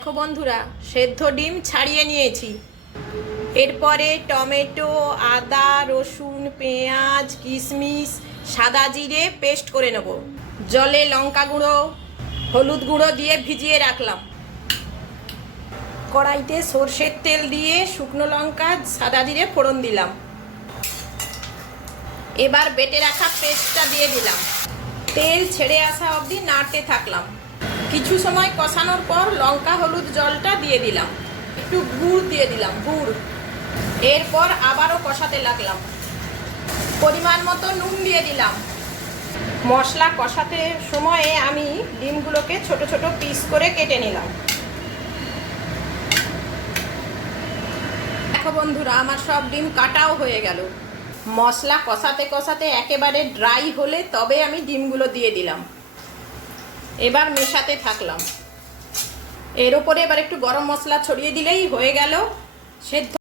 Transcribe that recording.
দেখো বন্ধুরা, সেদ্ধ ডিম ছাড়িয়ে নিয়েছি। এরপরে টমেটো, আদা, রসুন, পেঁয়াজ, কিশমিশ, সাদা জিরে পেস্ট করে নেব। জলে লঙ্কা গুঁড়ো, হলুদ গুঁড়ো দিয়ে ভিজিয়ে রাখলাম। কড়াইতে সর্ষের তেল দিয়ে শুকনো লঙ্কা, সাদা জিরে ফোড়ন দিলাম। এবার বেটে রাখা পেস্টটা দিয়ে দিলাম। তেল ছেড়ে আসা অবধি নাড়তে থাকলাম। কিছু সময় কষানোর পর লঙ্কা হলুদ জলটা দিয়ে দিলাম। একটু গুড় দিয়ে দিলাম, গুড়। এরপর আবারও কষাতে লাগলাম। পরিমাণ মতো নুন দিয়ে দিলাম। মশলা কষাতে সময়ে আমি ডিমগুলোকে ছোট ছোট পিস করে কেটে নিলাম। দেখো বন্ধুরা, আমার সব ডিম কাটাও হয়ে গেল। মশলা কষাতে কষাতে একেবারে ড্রাই হলে তবে আমি ডিমগুলো দিয়ে দিলাম। এবার মেশাতে থাকলাম। এর উপরে এবার একটু গরম মশলা ছড়িয়ে দিলেই হয়ে গেল সেদ্ধ